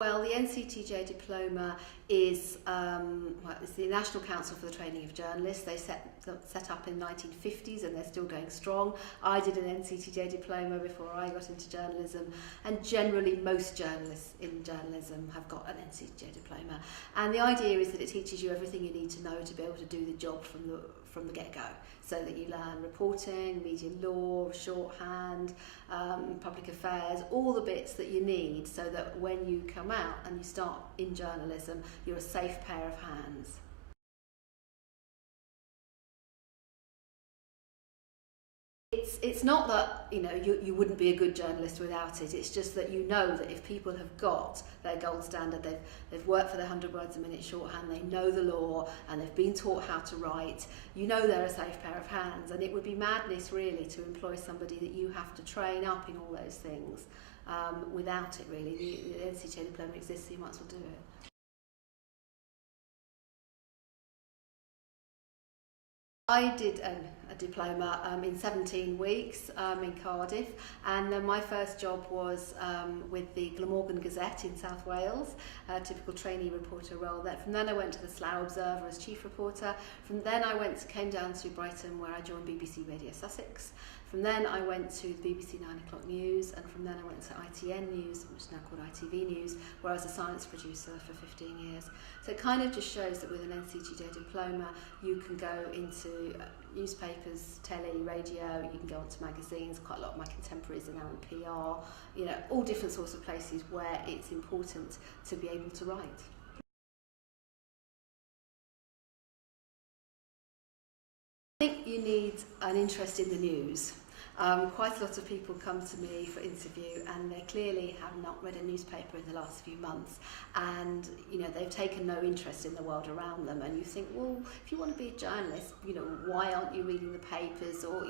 Well, the NCTJ Diploma is it's the National Council for the Training of Journalists. They set up in the 1950s and they're still going strong. I did an NCTJ Diploma before I got into journalism, and generally most journalists in journalism have got an NCTJ Diploma. And the idea is that it teaches you everything you need to know to be able to do the job from the get-go, so that you learn reporting, media law, shorthand, public affairs, all the bits that you need so that when you come out and you start in journalism, you're a safe pair of hands. It's not that you wouldn't be a good journalist without it. It's just that you know that if people have got their gold standard, they've worked for their 100 words a minute shorthand, they know the law, and they've been taught how to write, you know they're a safe pair of hands. And it would be madness really to employ somebody that you have to train up in all those things without it really. The NCTJ Diploma exists, so you might as well do it. I did a diploma in 17 weeks in Cardiff, and then my first job was with the Glamorgan Gazette in South Wales, a typical trainee reporter role there. From then I went to the Slough Observer as chief reporter. From then I came down to Brighton, where I joined BBC Radio Sussex. From then I went to the BBC 9 o'clock news, and from then I went to ITN News, which is now called ITV News, where I was a science producer for 15 years. So it kind of just shows that with an NCTJ Diploma you can go into newspapers, telly, radio, you can go onto magazines. Quite a lot of my contemporaries are now in PR, all different sorts of places where it's important to be able to write. I think you need an interest in the news. Quite a lot of people come to me for interview and they clearly have not read a newspaper in the last few months, and they've taken no interest in the world around them, and you think, well, if you want to be a journalist, why aren't you reading the papers or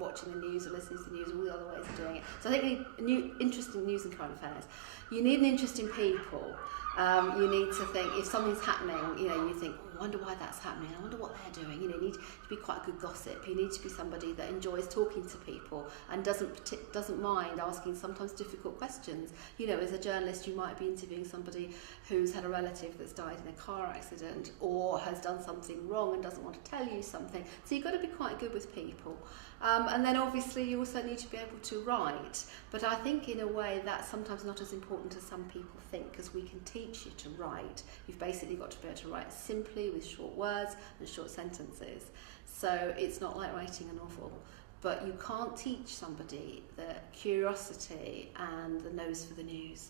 watching the news or listening to the news, all the other ways of doing it. So I think you need interest in news and current affairs. You need an interest in people. You need to think, if something's happening, you think, I wonder why that's happening, I wonder what they're doing. You need to be quite a good gossip. You need to be somebody that enjoys talking to people and doesn't mind asking sometimes difficult questions. As a journalist, you might be interviewing somebody who's had a relative that's died in a car accident or has done something wrong and doesn't want to tell you something. So you've got to be quite good with people. And then obviously you also need to be able to write, but I think in a way that's sometimes not as important as some people think, because we can teach you to write. You've basically got to be able to write simply with short words and short sentences. So it's not like writing a novel, but you can't teach somebody the curiosity and the nose for the news.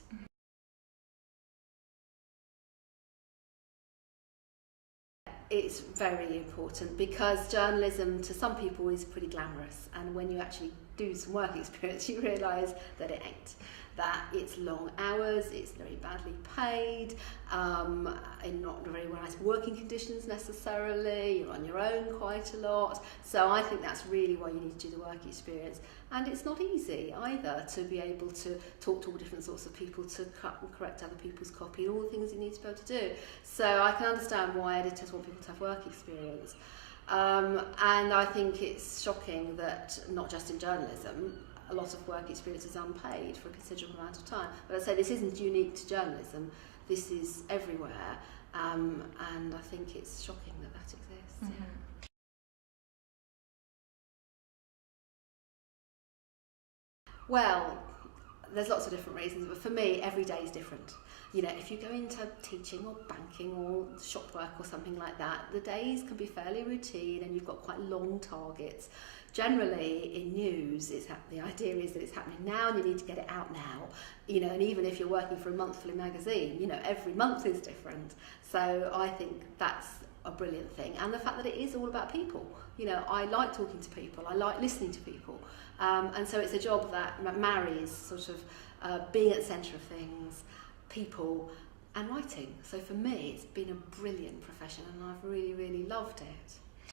It's very important, because journalism to some people is pretty glamorous, and when you actually do some work experience you realise that it ain't. That it's long hours, it's very badly paid, in not very nice working conditions necessarily, you're on your own quite a lot. So I think that's really why you need to do the work experience. And it's not easy either to be able to talk to all different sorts of people, to cut and correct other people's copy, all the things you need to be able to do. So I can understand why editors want people to have work experience. And I think it's shocking that not just in journalism, a lot of work experience is unpaid for a considerable amount of time. But I say this isn't unique to journalism, this is everywhere, and I think it's shocking that that exists. Mm-hmm. Yeah. Well, there's lots of different reasons, but for me, every day is different. If you go into teaching or banking or shop work or something like that, the days can be fairly routine and you've got quite long targets. Generally, in news, the idea is that it's happening now and you need to get it out now. And even if you're working for a monthly magazine, every month is different. So I think that's a brilliant thing. And the fact that it is all about people. I like talking to people, I like listening to people. And so it's a job that marries sort of being at the centre of things, people, and writing. So for me, it's been a brilliant profession and I've really, really loved it.